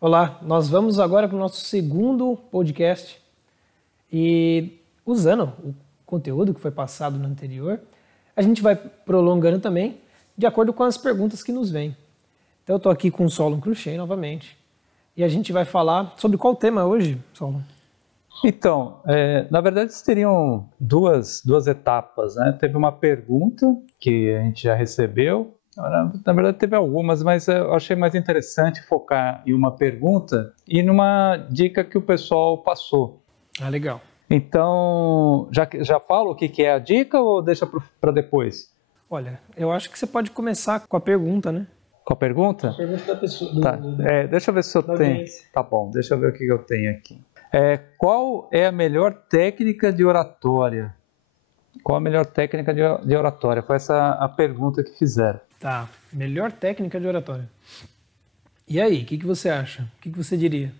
Olá, nós vamos agora para o nosso segundo podcast e usando o conteúdo que foi passado no anterior, a gente vai prolongando também de acordo com as perguntas que nos vêm. Então eu estou aqui com o Solon Cruxem novamente e a gente vai falar sobre qual tema hoje, Solon? Então, na verdade, teriam duas etapas, né? Teve uma pergunta que a gente já recebeu. Na verdade, teve algumas, mas eu achei mais interessante focar em uma pergunta e numa dica que o pessoal passou. Ah, legal. Então, já falo o que é a dica ou deixa para depois? Olha, eu acho que você pode começar com a pergunta, né? Com a pergunta? A pergunta da pessoa. Tá. Deixa eu ver se eu tenho. Tá bom, deixa eu ver o que eu tenho aqui. Qual é a melhor técnica de oratória? Qual a melhor técnica de oratória? Foi essa a pergunta que fizeram. Tá, melhor técnica de oratória. E aí, o que você acha? O que você diria?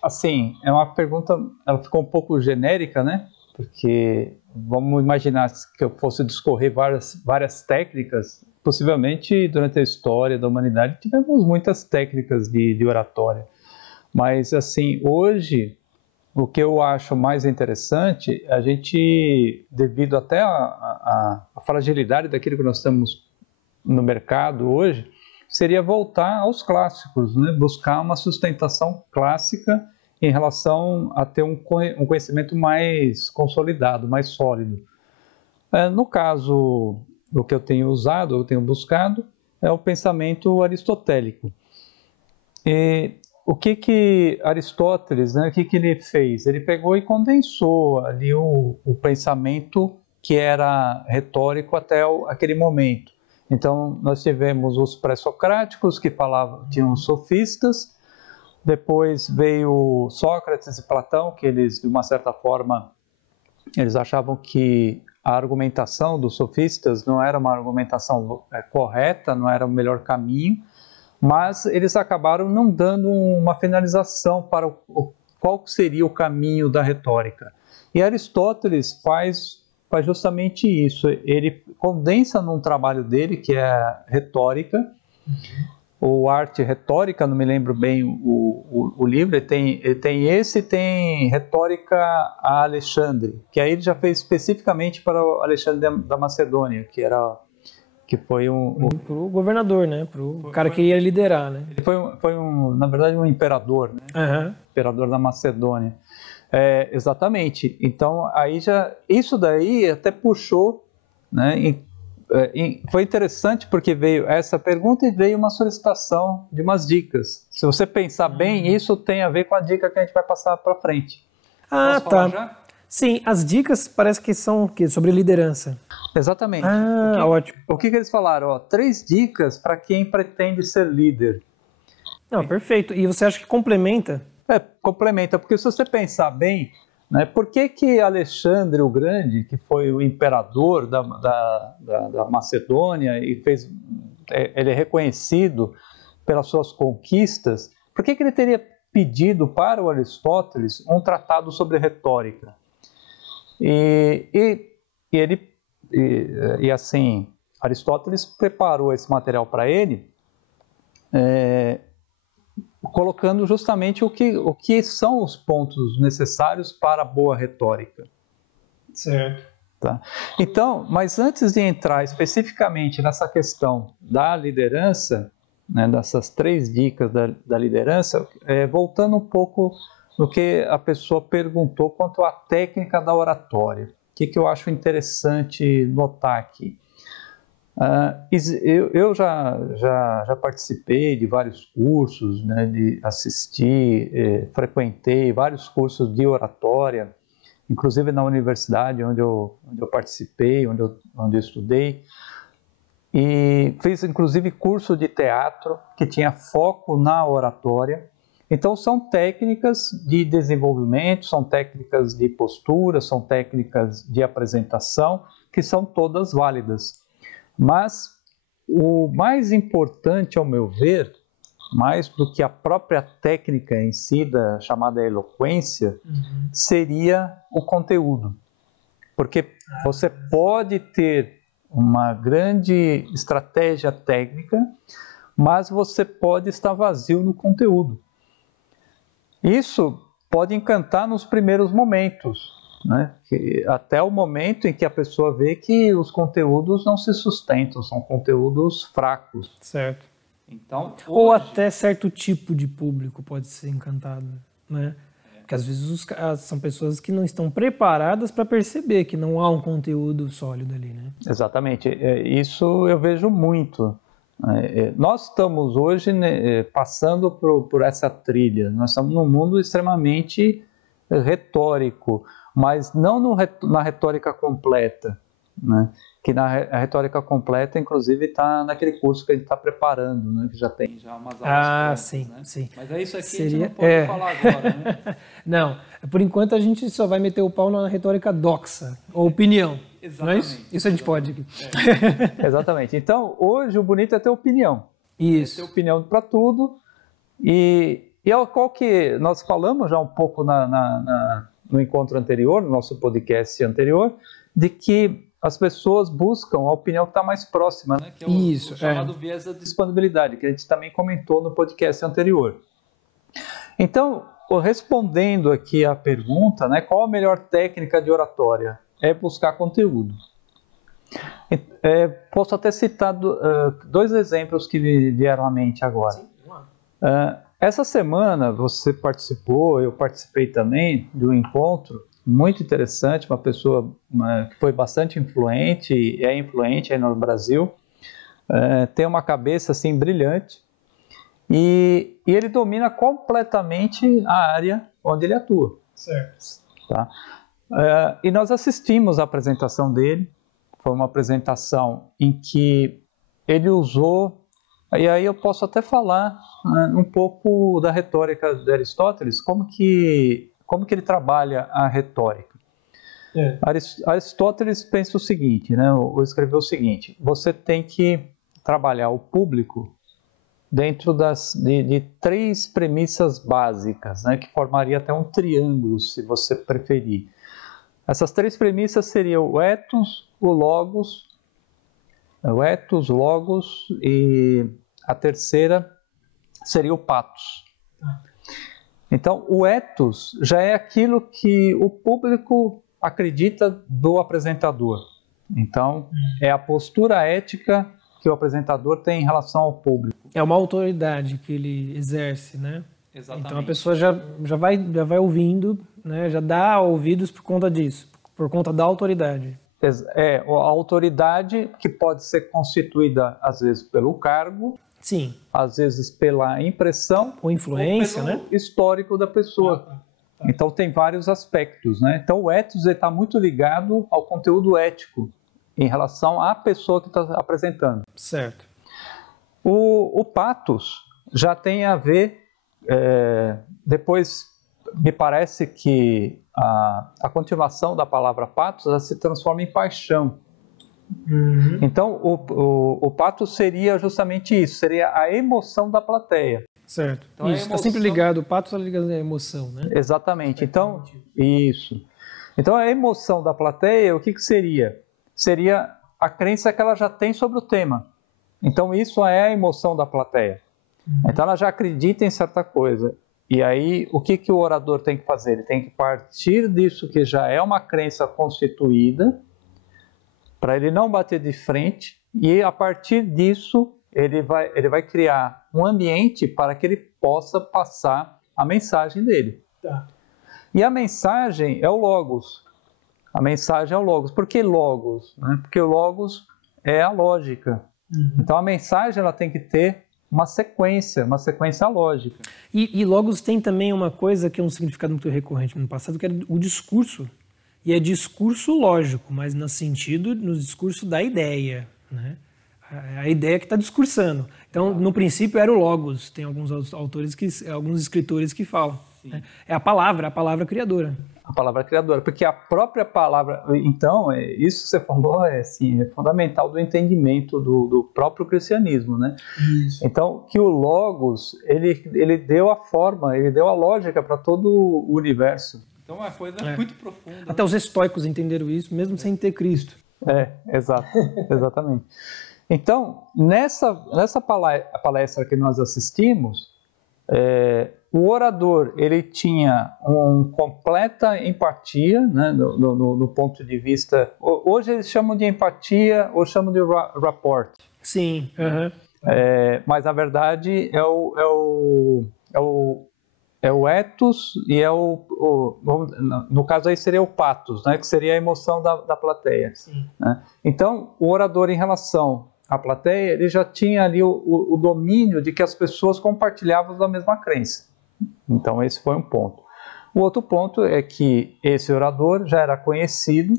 Assim, é uma pergunta, ela ficou um pouco genérica, né? Porque vamos imaginar que eu fosse discorrer várias técnicas. Possivelmente, durante a história da humanidade, tivemos muitas técnicas de oratória. Mas, assim, hoje, o que eu acho mais interessante, a gente, devido até à fragilidade daquilo que nós temos no mercado hoje, seria voltar aos clássicos, né? Buscar uma sustentação clássica em relação a ter um conhecimento mais consolidado, mais sólido. No caso, o que eu tenho usado, eu tenho buscado, é o pensamento aristotélico. E o que Aristóteles, né, o que ele fez? Ele pegou e condensou ali o pensamento que era retórico até aquele momento. Então, nós tivemos os pré-socráticos, que tinham os sofistas, depois veio Sócrates e Platão, que eles, de uma certa forma, eles achavam que a argumentação dos sofistas não era uma argumentação correta, não era o melhor caminho, mas eles acabaram não dando uma finalização para qual seria o caminho da retórica. E Aristóteles faz justamente isso. Ele condensa num trabalho dele, que é a retórica, ou arte retórica, não me lembro bem o livro, ele tem esse e tem retórica a Alexandre, que aí ele já fez especificamente para o Alexandre da Macedônia, que foi pro governador, né? Pro cara que ia liderar, né? Ele foi na verdade, um imperador, né? Uhum. Imperador da Macedônia. Exatamente. Então, aí isso daí até puxou, né? Foi interessante porque veio essa pergunta e veio uma solicitação de umas dicas. Se você pensar bem, isso tem a ver com a dica que a gente vai passar para frente. Ah, Posso falar tá. já? Sim, as dicas parece que são sobre liderança. Exatamente. Ótimo. O que eles falaram? 3 dicas para quem pretende ser líder. Não, perfeito. E você acha que complementa? Complementa, porque se você pensar bem, né, por que Alexandre o Grande, que foi o imperador da Macedônia e ele é reconhecido pelas suas conquistas, por que ele teria pedido para o Aristóteles um tratado sobre retórica? E assim, Aristóteles preparou esse material para ele, colocando justamente o que são os pontos necessários para a boa retórica. Certo. Tá? Então, mas antes de entrar especificamente nessa questão da liderança, né, dessas 3 dicas da liderança, voltando um pouco no que a pessoa perguntou quanto à técnica da oratória. O que eu acho interessante notar aqui? Eu já participei de vários cursos, né, frequentei vários cursos de oratória, inclusive na universidade onde eu participei, onde eu estudei, e fiz inclusive curso de teatro que tinha foco na oratória. Então são técnicas de desenvolvimento, são técnicas de postura, são técnicas de apresentação que são todas válidas. Mas o mais importante, ao meu ver, mais do que a própria técnica em si, chamada eloquência, seria o conteúdo. Porque você pode ter uma grande estratégia técnica, mas você pode estar vazio no conteúdo. Isso pode encantar nos primeiros momentos, né? Até o momento em que a pessoa vê que os conteúdos não se sustentam, são conteúdos fracos. Certo. Então, ou até certo tipo de público pode ser encantado, né? Porque às vezes são pessoas que não estão preparadas para perceber que não há um conteúdo sólido ali, né? Exatamente, isso eu vejo muito. Nós estamos hoje, né, passando por essa trilha, nós estamos num mundo extremamente retórico, mas não na retórica completa, né? Que a retórica completa, inclusive, está naquele curso que a gente está preparando, né? Que já tem umas aulas prontas, sim, né? sim. Mas é isso aqui, a gente não pode falar agora, né? Não, por enquanto a gente só vai meter o pau na retórica doxa, ou opinião. Exatamente. Não é isso? Isso a gente pode aqui. Exatamente. Então, hoje o bonito é ter opinião. Isso. É ter opinião para tudo. E é qual que nós falamos já um pouco no encontro anterior, no nosso podcast anterior, de que as pessoas buscam a opinião que está mais próxima, né? Que é o chamado viés da disponibilidade, que a gente também comentou no podcast anterior. Então, respondendo aqui a pergunta, né, qual a melhor técnica de oratória? É buscar conteúdo. Posso até citar dois exemplos que me vieram à mente agora. Essa semana você participou, eu participei também de um encontro muito interessante, uma pessoa que foi bastante influente, é influente aí no Brasil, tem uma cabeça assim brilhante e ele domina completamente a área onde ele atua. Certo. Tá? E nós assistimos a apresentação dele, foi uma apresentação em que ele usou, e aí eu posso até falar um pouco da retórica de Aristóteles, como que ele trabalha a retórica. Aristóteles pensa o seguinte, né, ou escreveu o seguinte: você tem que trabalhar o público dentro de três premissas básicas, né, que formaria até um triângulo, se você preferir. Essas três premissas seriam o ethos, o logos e a terceira seria o pathos. Então, o ethos já é aquilo que o público acredita do apresentador. Então, é a postura ética que o apresentador tem em relação ao público. É uma autoridade que ele exerce, né? Exatamente. Então a pessoa já vai ouvindo, né? Já dá ouvidos por conta disso, por conta da autoridade. A autoridade que pode ser constituída, às vezes, pelo cargo, sim, às vezes pela impressão ou influência, ou pelo né? histórico da pessoa. Então tem vários aspectos, né? Então o ethos está muito ligado ao conteúdo ético em relação à pessoa que está apresentando. Certo. O pathos já tem a ver, depois me parece que a continuação da palavra pathos se transforma em paixão. Uhum. Então o pathos seria justamente isso, seria a emoção da plateia. Certo. Então, isso, está sempre ligado, o pathos está ligado à emoção, né? Exatamente. Então, isso. Então a emoção da plateia, o que seria? Seria a crença que ela já tem sobre o tema. Então isso é a emoção da plateia. Então ela já acredita em certa coisa. E aí o que o orador tem que fazer? Ele tem que partir disso que já é uma crença constituída, para ele não bater de frente, e a partir disso ele vai criar um ambiente para que ele possa passar a mensagem dele. Tá. E a mensagem é o logos. A mensagem é o logos. Por que logos? Porque o logos é a lógica. Então a mensagem ela tem que ter uma sequência lógica. E logos tem também uma coisa que é um significado muito recorrente no passado, que é o discurso. E é discurso lógico, mas no discurso da ideia, né? A ideia que está discursando. Então, no princípio era o logos. Tem alguns alguns escritores que falam. Né? É a palavra criadora. A palavra criadora, porque a própria palavra... Então, isso que você falou é fundamental do entendimento do próprio cristianismo, né? Isso. Então, que o logos, ele deu a forma, ele deu a lógica para todo o universo. Então, é uma coisa muito profunda. Até os estoicos entenderam isso, mesmo sem ter Cristo. Exato, exatamente. Então, nessa palestra que nós assistimos, o orador ele tinha uma completa empatia, né, no ponto de vista... Hoje eles chamam de empatia ou chamam de rapport. Sim. Uhum. Mas, na verdade, é o ethos e no caso aí seria o pathos, né, que seria a emoção da plateia. Né? Então, o orador em relação à plateia, ele já tinha ali o domínio de que as pessoas compartilhavam da mesma crença. Então, esse foi um ponto. O outro ponto é que esse orador já era conhecido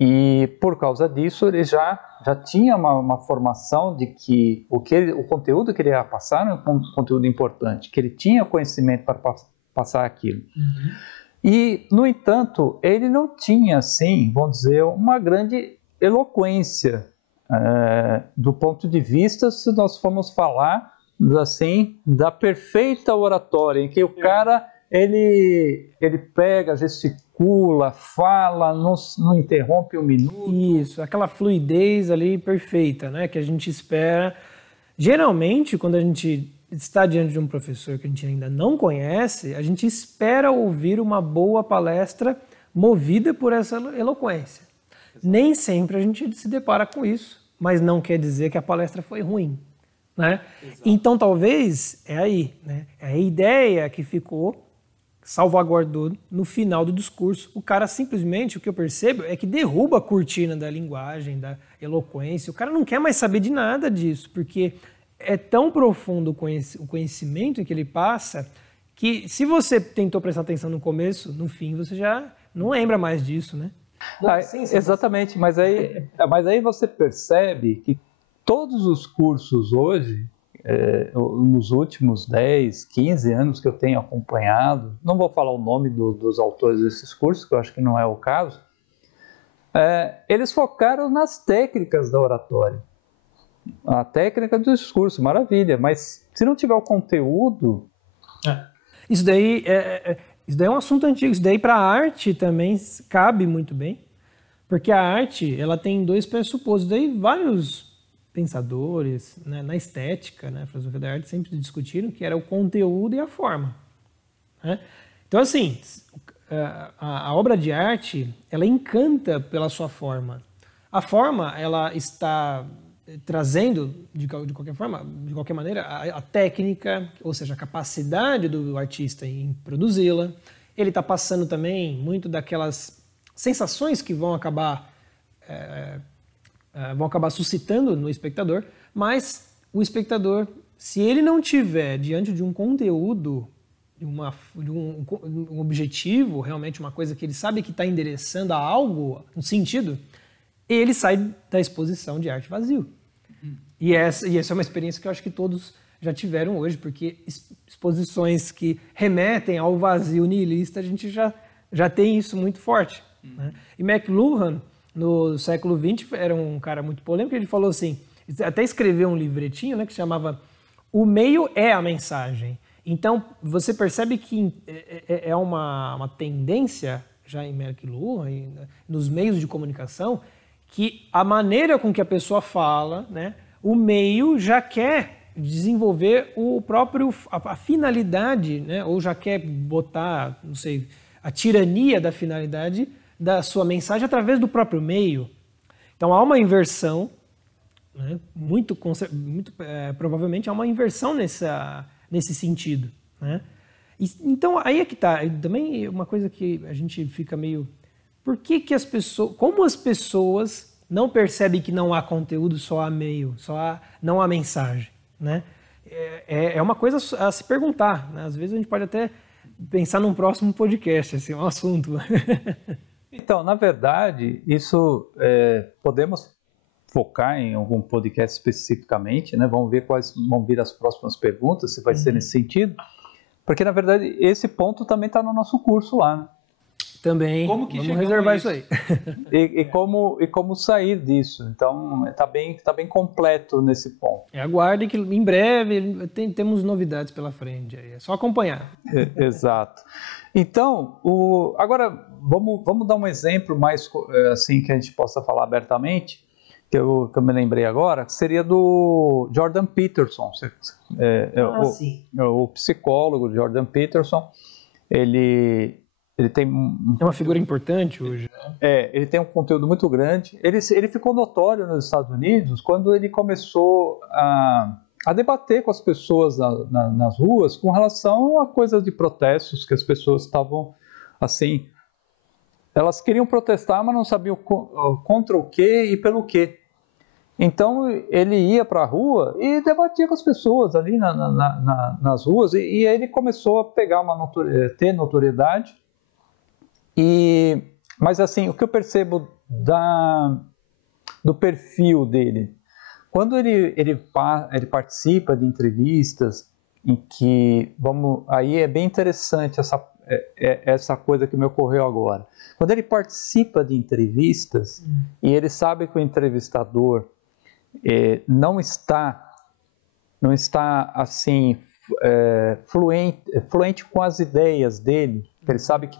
e, por causa disso, ele já tinha uma formação de que o conteúdo que ele ia passar era um conteúdo importante, que ele tinha conhecimento para passar aquilo. Uhum. E, no entanto, ele não tinha, assim, vamos dizer, uma grande eloquência do ponto de vista, se nós formos falar, assim, da perfeita oratória, em que o cara, ele pega, gesticula, fala, não interrompe um minuto. Isso, aquela fluidez ali perfeita, né, que a gente espera. Geralmente, quando a gente está diante de um professor que a gente ainda não conhece, a gente espera ouvir uma boa palestra movida por essa eloquência. Exato. Nem sempre a gente se depara com isso, mas não quer dizer que a palestra foi ruim. Né? Então, talvez, né? É a ideia que ficou, salvaguardou no final do discurso. O cara simplesmente, o que eu percebo, é que derruba a cortina da linguagem, da eloquência. O cara não quer mais saber de nada disso, porque é tão profundo o conhecimento que ele passa, que se você tentou prestar atenção no começo, no fim você já não lembra mais disso, né? Exatamente, mas aí você percebe que todos os cursos hoje, nos últimos 10, 15 anos que eu tenho acompanhado, não vou falar o nome dos autores desses cursos, que eu acho que não é o caso, eles focaram nas técnicas da oratória. A técnica do discurso, maravilha, mas se não tiver o conteúdo... Isso daí é um assunto antigo, isso daí para a arte também cabe muito bem, porque a arte ela tem dois pressupostos, daí vários pensadores, né, na estética, né, filosofia da arte sempre discutiram que era o conteúdo e a forma. Né? Então assim, a obra de arte ela encanta pela sua forma. A forma ela está trazendo de qualquer maneira, a técnica, ou seja, a capacidade do artista em produzi-la. Ele está passando também muito daquelas sensações que vão acabar suscitando no espectador, mas o espectador, se ele não tiver diante de um conteúdo, de um objetivo, realmente uma coisa que ele sabe que está endereçando a algo, um sentido, ele sai da exposição de arte vazio. E essa é uma experiência que eu acho que todos já tiveram hoje, porque exposições que remetem ao vazio nihilista, a gente já tem isso muito forte. Né? E McLuhan, no século XX, era um cara muito polêmico, ele falou assim, até escreveu um livretinho, né, que chamava O Meio é a Mensagem. Então, você percebe que é uma tendência, já em McLuhan, nos meios de comunicação, que a maneira com que a pessoa fala, né, o meio já quer desenvolver a finalidade, né, ou já quer botar, não sei, a tirania da finalidade da sua mensagem através do próprio meio. Então há uma inversão, né, muito provavelmente há uma inversão nesse sentido. Né? Então aí é que está. Também uma coisa que a gente fica meio... Por que como as pessoas não percebem que não há conteúdo, só há meio, não há mensagem, né? É uma coisa a se perguntar, né? Às vezes a gente pode até pensar num próximo podcast, assim, um assunto. Então, na verdade, isso podemos focar em algum podcast especificamente, né? Vamos ver quais vão vir as próximas perguntas, se vai ser nesse sentido, porque na verdade esse ponto também está no nosso curso lá, né? Também, vamos reservar isso aí. E como sair disso. Então, está bem completo nesse ponto. Aguarde que em breve temos novidades pela frente. É só acompanhar. Exato. Então, agora vamos dar um exemplo mais assim que a gente possa falar abertamente, que eu me lembrei agora, seria do Jordan Peterson, Sim. o psicólogo Jordan Peterson. Ele tem É uma figura importante hoje. ele tem um conteúdo muito grande. Ele ficou notório nos Estados Unidos quando ele começou a debater com as pessoas nas ruas com relação a coisas de protestos que as pessoas estavam assim, elas queriam protestar, mas não sabiam contra o quê e pelo quê. Então ele ia para a rua e debatia com as pessoas ali nas ruas, e ele começou a pegar ter notoriedade. Mas assim, o que eu percebo do perfil dele, quando ele participa de entrevistas em que, aí é bem interessante essa coisa que me ocorreu agora. Quando ele participa de entrevistas e ele sabe que o entrevistador não está assim fluente com as ideias dele, ele sabe que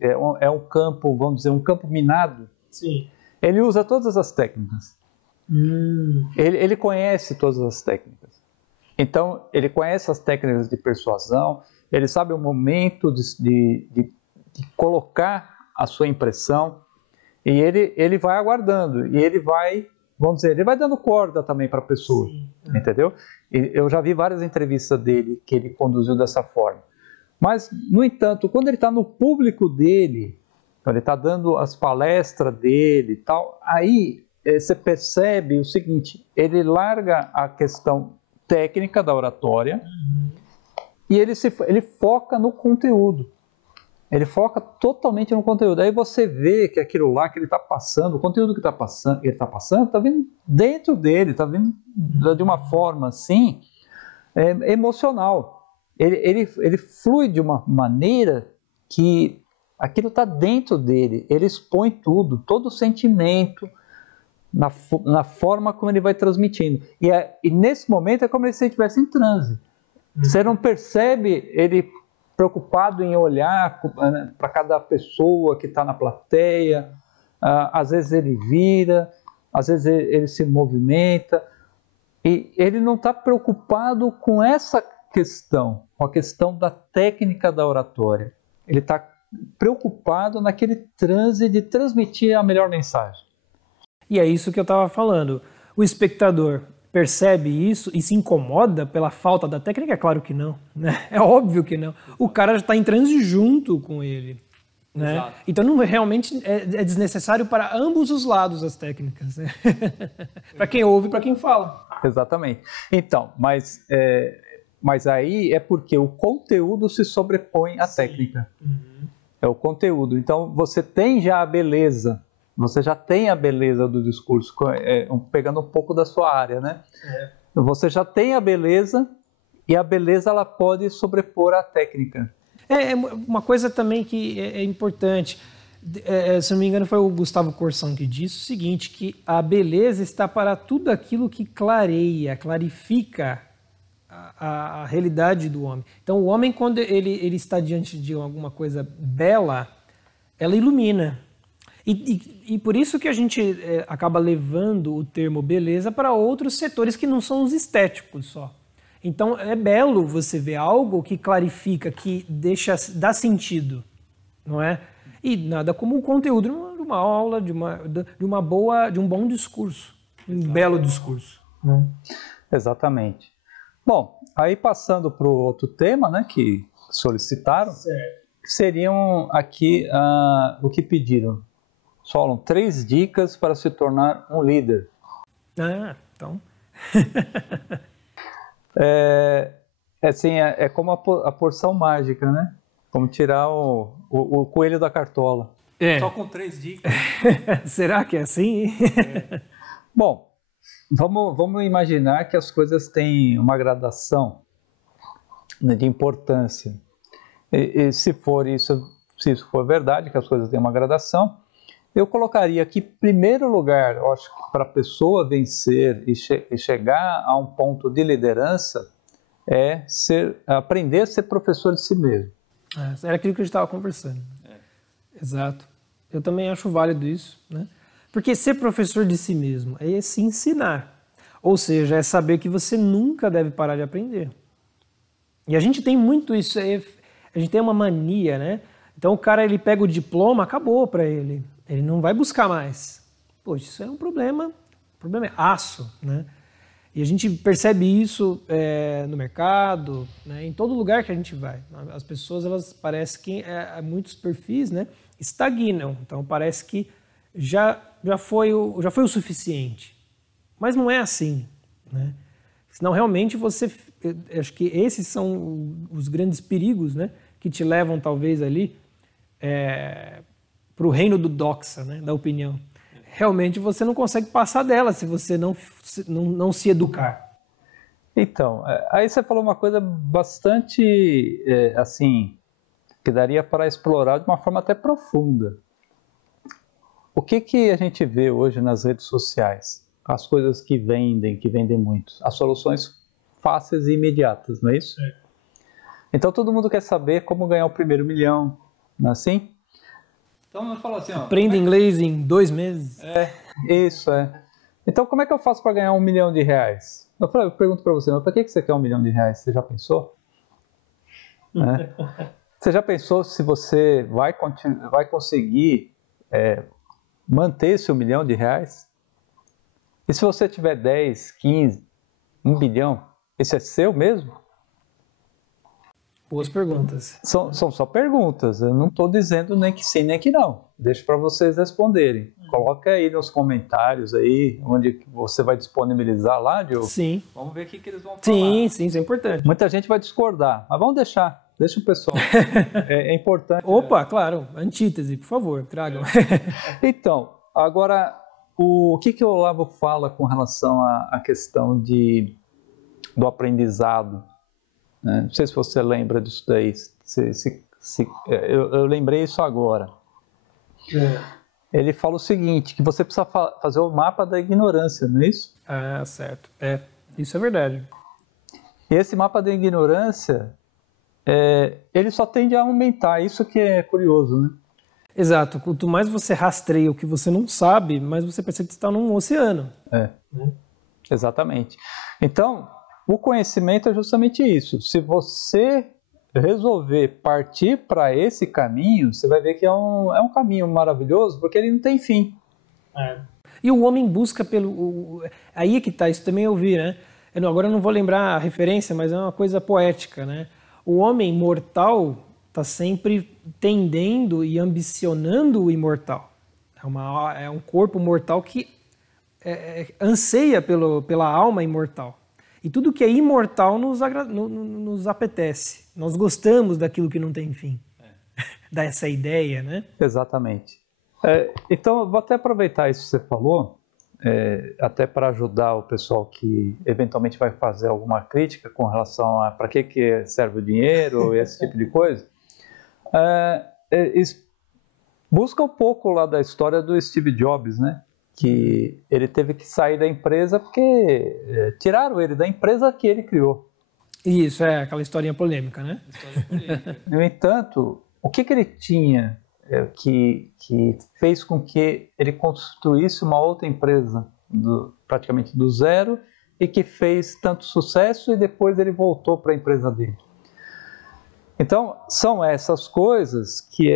é um campo, vamos dizer, um campo minado. Sim. Ele usa todas as técnicas. Ele conhece todas as técnicas. Então, ele conhece as técnicas de persuasão, ele sabe o momento de colocar a sua impressão, e ele vai aguardando, e ele vai, vamos dizer, ele vai dando corda também para a pessoa. Sim. Entendeu? Eu já vi várias entrevistas dele que ele conduziu dessa forma. Mas, no entanto, quando ele está no público dele, quando ele está dando as palestras dele e tal, aí você percebe o seguinte, ele larga a questão técnica da oratória e ele foca no conteúdo. Ele foca totalmente no conteúdo. Aí você vê que aquilo lá que ele está passando, o conteúdo que ele está passando, está vindo dentro dele, está vindo de uma forma assim, emocional. Ele flui de uma maneira que aquilo está dentro dele. Ele expõe tudo, todo o sentimento, na forma como ele vai transmitindo. E nesse momento é como se ele estivesse em transe. Você não percebe ele preocupado em olhar para cada pessoa que está na plateia. Às vezes ele vira, às vezes ele se movimenta. E ele não está preocupado com essa questão, com a questão da técnica da oratória. Ele está preocupado naquele transe de transmitir a melhor mensagem. E é isso que eu estava falando. O espectador percebe isso e se incomoda pela falta da técnica? É claro que não, né? É óbvio que não. O cara já está em transe junto com ele. Né? Então não realmente é desnecessário para ambos os lados as técnicas. Né? Para quem ouve e para quem fala. Exatamente. Então, mas aí é porque o conteúdo se sobrepõe à técnica. É o conteúdo. Então você tem já a beleza. Você já tem a beleza do discurso, pegando um pouco da sua área, né? Você já tem a beleza, e a beleza ela pode sobrepor a técnica. Uma coisa também que é importante, se não me engano foi o Gustavo Corsão que disse o seguinte, que a beleza está para tudo aquilo que clarifica a realidade do homem. Então o homem, quando ele está diante de alguma coisa bela, ela ilumina. E por isso que a gente acaba levando o termo beleza para outros setores que não são os estéticos só. Então é belo você ver algo que clarifica, que dá sentido, não é? E nada como o conteúdo de uma aula, de um bom discurso, um belo discurso. Exatamente. Bom, aí passando para o outro tema, né, que solicitaram, seriam aqui o que pediram. Falam 3 dicas para se tornar um líder. Então. É como a porção mágica, né? Como tirar o coelho da cartola. Só com 3 dicas. Será que é assim? Bom, vamos imaginar que as coisas têm uma gradação, né, de importância. E se isso for verdade, que as coisas têm uma gradação, eu colocaria aqui, em primeiro lugar, eu acho que para a pessoa vencer e chegar a um ponto de liderança, aprender a ser professor de si mesmo. Era aquilo que a gente estava conversando. Exato. Eu também acho válido isso, né? Porque ser professor de si mesmo é se ensinar. Ou seja, é saber que você nunca deve parar de aprender. E a gente tem muito isso, a gente tem uma mania, né? Então o cara, ele pega o diploma, acabou para ele. Ele não vai buscar mais. Poxa, isso é um problema é aço, né? E a gente percebe isso no mercado, né? Em todo lugar que a gente vai. As pessoas, elas parecem que muitos perfis, né, estagnam. Então parece que já foi o suficiente. Mas não é assim, né? Senão realmente acho que esses são os grandes perigos, né, que te levam talvez ali para o reino do doxa, né, da opinião. Realmente você não consegue passar dela se você não se educar. Então, aí você falou uma coisa bastante, assim, que daria para explorar de uma forma até profunda. O que a gente vê hoje nas redes sociais? As coisas que vendem muito. As soluções fáceis e imediatas, não é isso? É. Então todo mundo quer saber como ganhar o primeiro milhão, não é assim? Então eu falo assim, ó, aprenda inglês em 2 meses. Isso. Então como é que eu faço para ganhar R$1 milhão? Eu pergunto para você, mas para que você quer R$1 milhão? Você já pensou? Você já pensou se você vai conseguir manter esse R$1 milhão? E se você tiver 10, 15, 1 bilhão, esse é seu mesmo? Boas perguntas. São só perguntas, eu não estou dizendo nem que sim, nem que não. Deixo para vocês responderem. Coloca aí nos comentários aí, onde você vai disponibilizar lá, Diogo. Sim. Vamos ver o que eles vão falar. Sim, isso é importante. Muita gente vai discordar, mas vamos deixa o pessoal. É importante. Opa, claro, antítese, por favor, tragam. Então, agora, o que o Olavo fala com relação à questão do aprendizado? Não sei se você lembra disso daí, eu lembrei isso agora. Ele fala o seguinte, que você precisa fazer o mapa da ignorância, não é isso? Ah, certo. Isso é verdade. E esse mapa da ignorância, ele só tende a aumentar, isso que é curioso, né? Exato. Quanto mais você rastreia o que você não sabe, mais você percebe que você está num oceano. Exatamente. Então, o conhecimento é justamente isso. Se você resolver partir para esse caminho, você vai ver que é um caminho maravilhoso, porque ele não tem fim. E o homem busca aí é que tá, isso também eu vi, né? Agora eu não vou lembrar a referência, mas é uma coisa poética, né? O homem mortal está sempre tendendo e ambicionando o imortal. É um corpo mortal que anseia pela alma imortal. E tudo que é imortal nos apetece. Nós gostamos daquilo que não tem fim. Dessa ideia, né? Exatamente. Então, eu vou até aproveitar isso que você falou, até para ajudar o pessoal que eventualmente vai fazer alguma crítica com relação a para que serve o dinheiro e esse tipo de coisa. Busca um pouco lá da história do Steve Jobs, né? Que ele teve que sair da empresa porque tiraram ele da empresa que ele criou. Isso, aquela historinha polêmica, né? No entanto, o que ele tinha que fez com que ele construísse uma outra empresa praticamente do zero e que fez tanto sucesso e depois ele voltou para a empresa dele? Então, são essas coisas que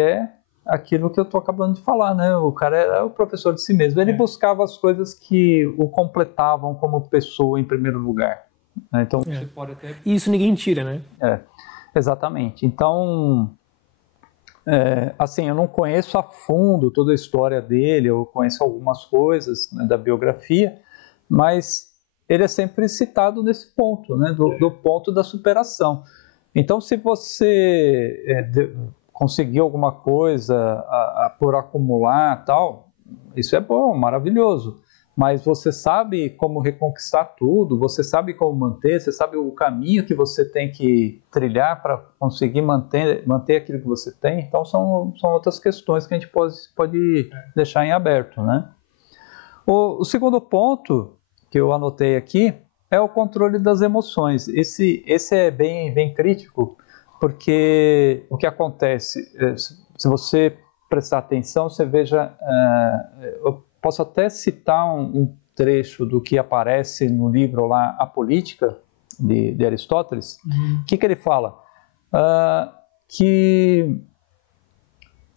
aquilo que eu estou acabando de falar, né? O cara era o professor de si mesmo. Ele buscava as coisas que o completavam como pessoa em primeiro lugar. Né? Então, você pode até... Isso ninguém tira, né? Exatamente. Então, assim, eu não conheço a fundo toda a história dele, eu conheço algumas coisas, né, da biografia, mas ele é sempre citado nesse ponto, né? Do ponto da superação. Então, se você conseguir alguma coisa por acumular tal, isso é bom, maravilhoso. Mas você sabe como reconquistar tudo, você sabe como manter, você sabe o caminho que você tem que trilhar para conseguir manter aquilo que você tem. Então são outras questões que a gente pode deixar em aberto, né? O segundo ponto que eu anotei aqui é o controle das emoções. Esse é bem crítico, porque o que acontece, se você prestar atenção, você veja posso até citar um trecho do que aparece no livro lá, A Política, de Aristóteles. O que ele fala? Que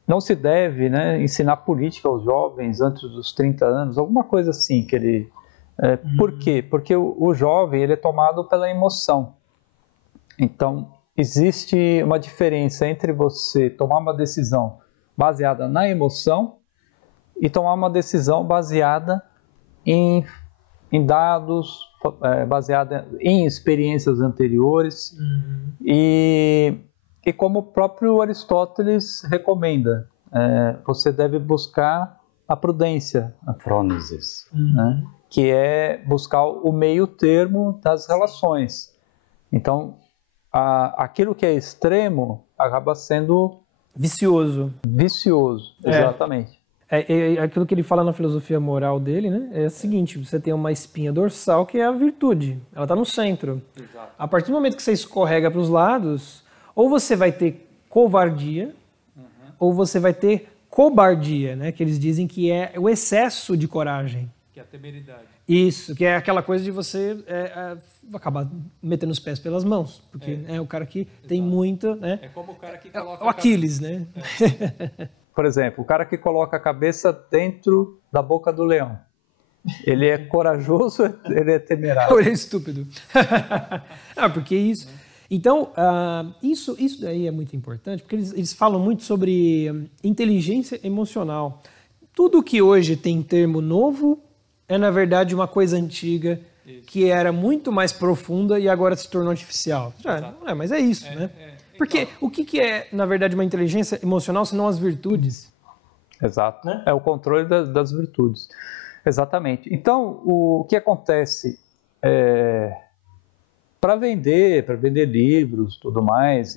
não se deve, né, ensinar política aos jovens antes dos 30 anos, alguma coisa assim que ele... Por quê? Porque o jovem ele é tomado pela emoção. Então, existe uma diferença entre você tomar uma decisão baseada na emoção e tomar uma decisão baseada em dados, baseada em experiências anteriores. E como o próprio Aristóteles recomenda, você deve buscar a prudência, a frônesis, né? Que é buscar o meio termo das relações. Então, aquilo que é extremo acaba sendo vicioso. Exatamente. Aquilo que ele fala na filosofia moral dele, né? É o seguinte: você tem uma espinha dorsal que é a virtude, ela está no centro. Exato. A partir do momento que você escorrega para os lados, ou você vai ter covardia, ou você vai ter cobardia, né? Que eles dizem que é o excesso de coragem. Que é a temeridade. Isso, que é aquela coisa de você acabar metendo os pés pelas mãos, porque é o cara que tem muita... Né? É como o cara que coloca... o Aquiles, né? Por exemplo, o cara que coloca a cabeça dentro da boca do leão. Ele é corajoso, ele é temerário. Ou ele é estúpido. Porque isso... Então, isso daí é muito importante, porque eles falam muito sobre inteligência emocional. Tudo que hoje tem termo novo é, na verdade, uma coisa antiga, que era muito mais profunda e agora se tornou artificial. Mas é isso, né? Porque o que é, na verdade, uma inteligência emocional, senão as virtudes? Exato. Né? É o controle das virtudes. Exatamente. Então, o que acontece para vender livros, tudo mais,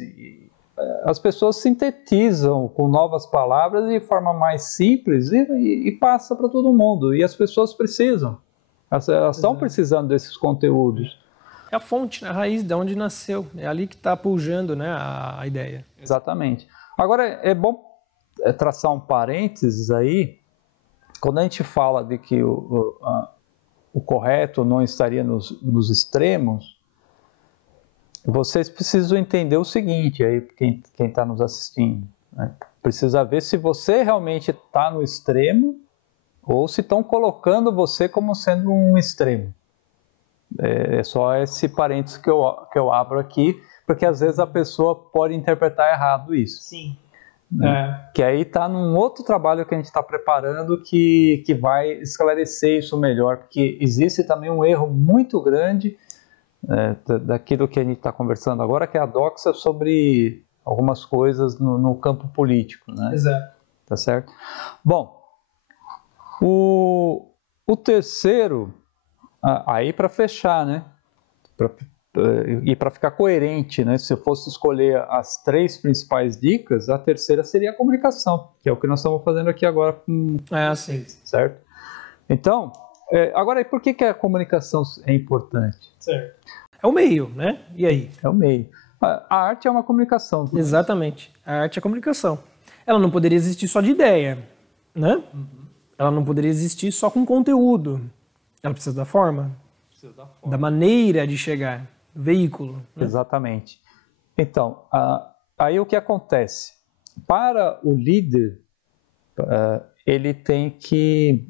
as pessoas sintetizam com novas palavras de forma mais simples e passa para todo mundo. E as pessoas precisam. Elas estão precisando desses conteúdos. É a fonte, a raiz de onde nasceu. É ali que está pujando, né, a ideia. Exatamente. Agora, é bom traçar um parênteses aí. Quando a gente fala de que o correto não estaria nos extremos, vocês precisam entender o seguinte, aí quem está nos assistindo, né? Precisa ver se você realmente está no extremo ou se estão colocando você como sendo um extremo. É só esse parênteses que eu abro aqui, porque às vezes a pessoa pode interpretar errado isso. Sim. Né? Que aí está num outro trabalho que a gente está preparando que vai esclarecer isso melhor, porque existe também um erro muito grande daquilo que a gente está conversando agora, que é a doxa sobre algumas coisas no campo político, né? Exato. Tá certo? Bom, o terceiro, aí para fechar, né? E para ficar coerente, né? Se eu fosse escolher as 3 principais dicas, a terceira seria a comunicação, que é o que nós estamos fazendo aqui agora com vocês, certo? Então, agora, por que a comunicação é importante? Certo. É o meio, né? E aí? É o meio. A arte é uma comunicação. Exatamente. A arte é a comunicação. Ela não poderia existir só de ideia, né? Ela não poderia existir só com conteúdo. Ela precisa da forma. Da maneira de chegar. Veículo. Né? Exatamente. Então, aí o que acontece? Para o líder, ele tem que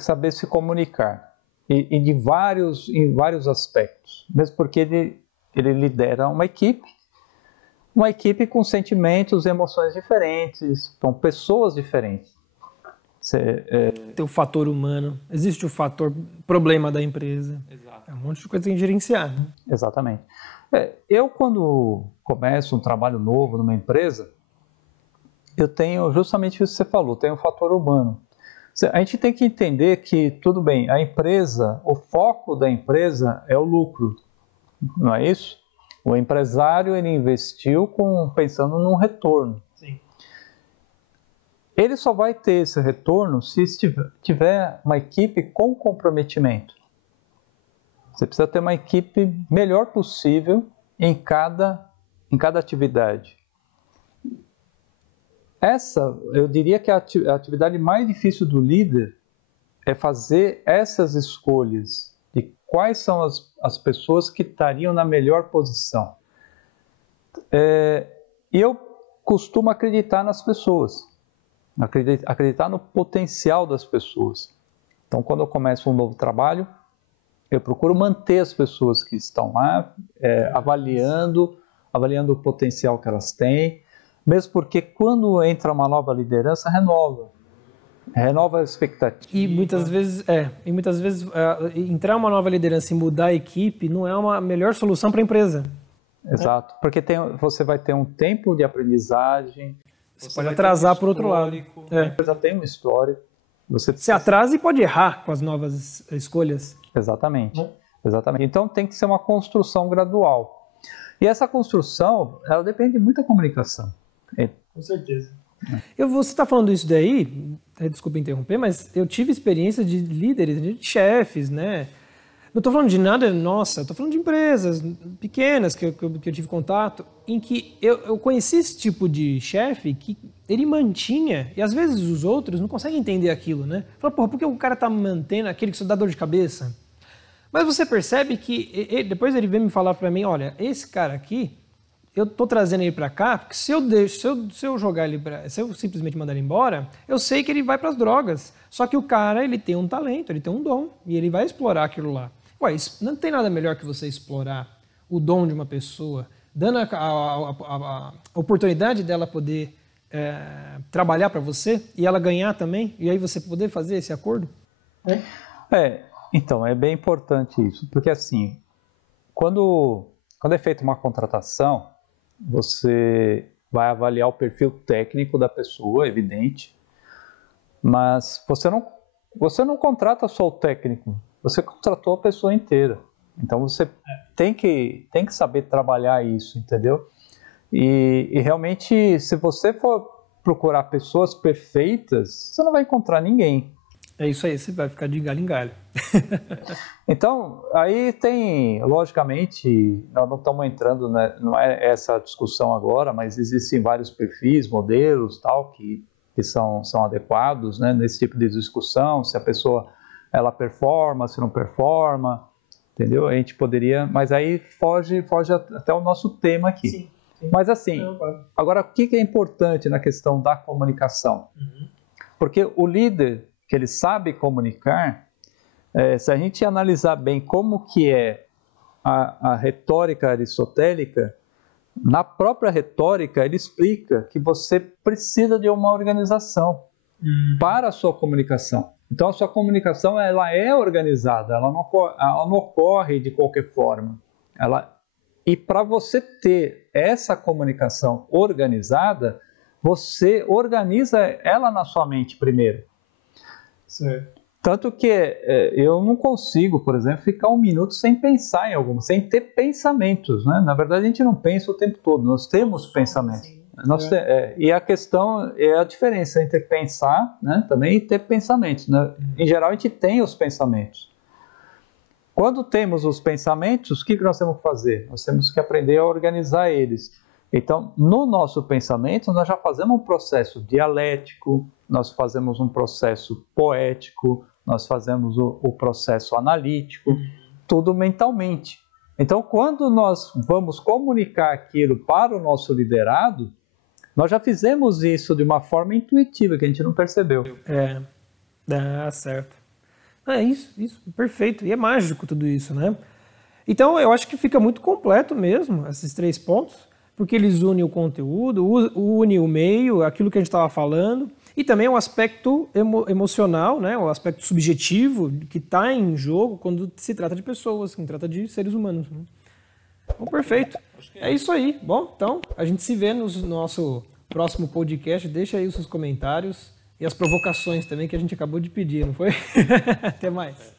saber se comunicar. E em vários aspectos. Mesmo porque ele lidera uma equipe com sentimentos e emoções diferentes, com pessoas diferentes. Tem o fator humano, existe o fator problema da empresa. Exato. É um monte de coisa que tem que gerenciar. Né? Exatamente. Eu, quando começo um trabalho novo numa empresa, eu tenho justamente isso que você falou, tem o fator humano. A gente tem que entender que, tudo bem, a empresa, o foco da empresa é o lucro, não é isso? O empresário, ele investiu pensando num retorno. Sim. Ele só vai ter esse retorno se tiver uma equipe com comprometimento. Você precisa ter uma equipe melhor possível em cada atividade. Eu diria que a atividade mais difícil do líder é fazer essas escolhas de quais são as pessoas que estariam na melhor posição. E eu costumo acreditar nas pessoas, acreditar no potencial das pessoas. Então, quando eu começo um novo trabalho, eu procuro manter as pessoas que estão lá, avaliando o potencial que elas têm, mesmo porque quando entra uma nova liderança, renova a expectativa. E muitas vezes entrar uma nova liderança e mudar a equipe não é uma melhor solução para a empresa. Exato, porque você vai ter um tempo de aprendizagem. Você pode atrasar por outro lado. Você já tem um histórico. Você atrasa e pode errar com as novas escolhas. Exatamente. Então tem que ser uma construção gradual. E essa construção, ela depende de muita comunicação. Com certeza. Você está falando isso daí, desculpa interromper, mas eu tive experiência de líderes, de chefes, né? Não estou falando de nada, estou falando de empresas pequenas que eu tive contato, em que eu conheci esse tipo de chefe que ele mantinha, e às vezes os outros não conseguem entender aquilo, né? Fala, porra, por que o cara está mantendo aquele que só dá dor de cabeça? Mas você percebe que, depois ele veio me falar para mim, olha, esse cara aqui, eu estou trazendo ele para cá, porque se eu jogar ele se eu simplesmente mandar ele embora, eu sei que ele vai para as drogas. Só que o cara, ele tem um talento, ele tem um dom, e ele vai explorar aquilo lá. Ué, não tem nada melhor que você explorar o dom de uma pessoa, dando a oportunidade dela poder trabalhar para você e ela ganhar também, e aí você poder fazer esse acordo? Então, é bem importante isso, porque assim, quando é feita uma contratação, você vai avaliar o perfil técnico da pessoa, evidente, mas você não contrata só o técnico, você contratou a pessoa inteira. Então você tem que saber trabalhar isso, entendeu? E realmente, se você for procurar pessoas perfeitas, você não vai encontrar ninguém. É isso aí, você vai ficar de galho em galho. Então, aí tem, logicamente, nós não estamos entrando, né, não é essa discussão agora, mas existem vários perfis, modelos, tal, que são adequados, né, nesse tipo de discussão, se a pessoa ela performa, se não performa, entendeu? A gente poderia, mas aí foge até o nosso tema aqui. Sim. Mas assim, agora o que é importante na questão da comunicação? Porque o líder que ele sabe comunicar, se a gente analisar bem como que é a retórica aristotélica, na própria retórica ele explica que você precisa de uma organização para a sua comunicação. Então a sua comunicação ela é organizada, ela não ocorre de qualquer forma. E para você ter essa comunicação organizada, você organiza ela na sua mente primeiro. Certo. Tanto que eu não consigo, por exemplo, ficar um minuto sem pensar em alguma, sem ter pensamentos, né? Na verdade, a gente não pensa o tempo todo, nós temos pensamentos. E a questão é a diferença entre pensar, né, também e ter pensamentos, né? Em geral, a gente tem os pensamentos. Quando temos os pensamentos, o que nós temos que fazer? Nós temos que aprender a organizar eles. Então, no nosso pensamento, nós já fazemos um processo dialético, nós fazemos um processo poético, nós fazemos o processo analítico, tudo mentalmente. Então, quando nós vamos comunicar aquilo para o nosso liderado, nós já fizemos isso de uma forma intuitiva, que a gente não percebeu. Certo. Isso, perfeito. E é mágico tudo isso, né? Então, eu acho que fica muito completo mesmo, esses 3 pontos, porque eles unem o conteúdo, unem o meio, aquilo que a gente estava falando, e também o aspecto emocional, né? O aspecto subjetivo que está em jogo quando se trata de pessoas, quando se trata de seres humanos. Né? Bom, perfeito. É isso aí. Bom, então, a gente se vê no nosso próximo podcast. Deixa aí os seus comentários e as provocações também que a gente acabou de pedir, não foi? Até mais.